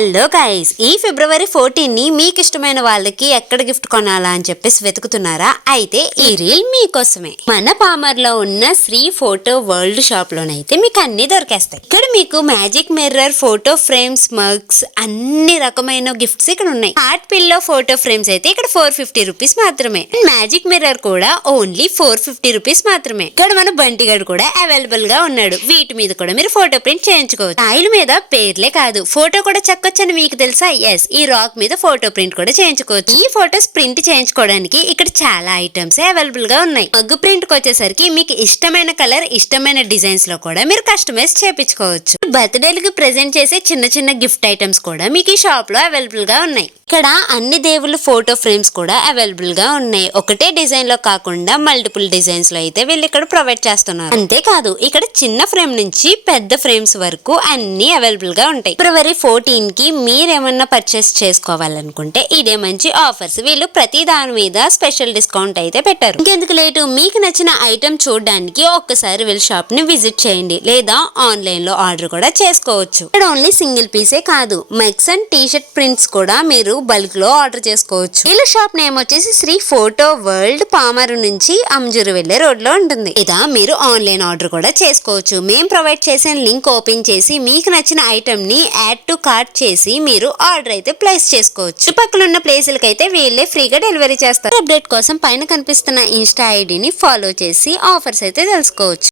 Hello guys, ఈ ఫిబ్రవరి 14 ని మీకు ఇష్టమైన వాళ్ళకి ఎక్కడ గిఫ్ట్ కొనాలా అని చెప్పేసి వెతుకుతున్నారా? అయితే ఈ రీల్ మీకోసమే. మన పామర్ లో ఉన్న శ్రీ ఫోటో వరల్డ్ షాప్ లోనైతే మీకు అన్ని దొరికేస్తాయి. ఇక్కడ మీకు magic mirror, photo frames, mugs, అన్ని రకమైన గిఫ్ట్స్ ఇక్కడ ఉన్నాయి. హార్ట్ పిల్లో ఫోటో ఫ్రేమ్స్ అయితే ఇక్కడ 450 రూపీస్ మాత్రమే. మ్యాజిక్ మిర్రర్ కూడా ఓన్లీ 450 రూపీస్ మాత్రమే. ఇక్కడ మన బంటిగాడు కూడా అవైలబుల్ గా ఉన్నాడు. వీటి మీద కూడా మీరు ఫోటో ప్రింట్ చేయించుకోవచ్చు. ఆయిల్ మీద పేర్లే కాదు, ఫోటో కూడా చెక్కొచ్చని మీకు తెలుసా? ఎస్, ఈ రాక్ మీద ఫోటో ప్రింట్ కూడా చేయించుకోవచ్చు. ఈ ఫోటోస్ ప్రింట్ చేయించుకోవడానికి ఇక్కడ చాలా ఐటమ్స్ అవైలబుల్ గా ఉన్నాయి. మగ్గు ప్రింట్ కి వచ్చేసరికి మీకు ఇష్టమైన కలర్, ఇష్టమైన డిజైన్స్ లో కూడా మీరు కస్టమైజ్ చేయించుకోవచ్చు. బర్త్డేలకు ప్రెజెంట్ చేసే చిన్న చిన్న గిఫ్ట్ ఐటమ్స్ కూడా మీకు ఈ షాప్ లో అవైలబుల్ గా ఉన్నాయి. ఇక్కడ అన్ని దేవుళ్ళ ఫోటో ఫ్రేమ్స్ కూడా అవైలబుల్ గా ఉన్నాయి. ఒకటే డిజైన్ లో కాకుండా మల్టిపుల్ డిజైన్స్ లో అయితే వీళ్ళు ఇక్కడ ప్రొవైడ్ చేస్తున్నారు. అంతేకాదు, ఇక్కడ చిన్న ఫ్రేమ్ నుంచి పెద్ద ఫ్రేమ్స్ వరకు అన్ని అవైలబుల్ గా ఉంటాయి. ఫిబ్రవరి 14 కి మీరేమన్నా పర్చేస్ చేసుకోవాలనుకుంటే ఇదే మంచి ఆఫర్స్. వీళ్ళు ప్రతి దాని మీద స్పెషల్ డిస్కౌంట్ అయితే పెట్టారు. ఇంకెందుకు లేటు, మీకు నచ్చిన ఐటమ్ చూడడానికి ఒక్కసారి వీళ్ళ షాప్ ని విజిట్ చేయండి, లేదా ఆన్లైన్ లో ఆర్డర్ కూడా చేసుకోవచ్చు. ఇక్కడ ఓన్లీ సింగిల్ పీసే కాదు, mess and T shirt prints కూడా మీరు బల్క్ లో ఆర్డర్ చేసుకోవచ్చు. వీళ్ళ షాప్ నేమ్ వచ్చేసి శ్రీ ఫోటో వరల్డ్, పామరు నుంచి అంజూరు వెళ్లే రోడ్ లో ఉంటుంది. ఇదా మీరు ఆన్లైన్ ఆర్డర్ కూడా చేసుకోవచ్చు. మేము ప్రొవైడ్ చేసిన లింక్ ఓపెన్ చేసి మీకు నచ్చిన ఐటమ్ ని యాడ్ టు కార్ట్ చేసి మీరు ఆర్డర్ అయితే ప్లేస్ చేసుకోవచ్చు. చుట్టుపక్కల ఉన్న ప్లేసులకి అయితే వీళ్ళే ఫ్రీగా డెలివరీ చేస్తారు. అప్డేట్ కోసం పైన కనిపిస్తున్న ఇన్స్టా ఐడిని ఫాలో చేసి ఆఫర్స్ అయితే తెలుసుకోవచ్చు.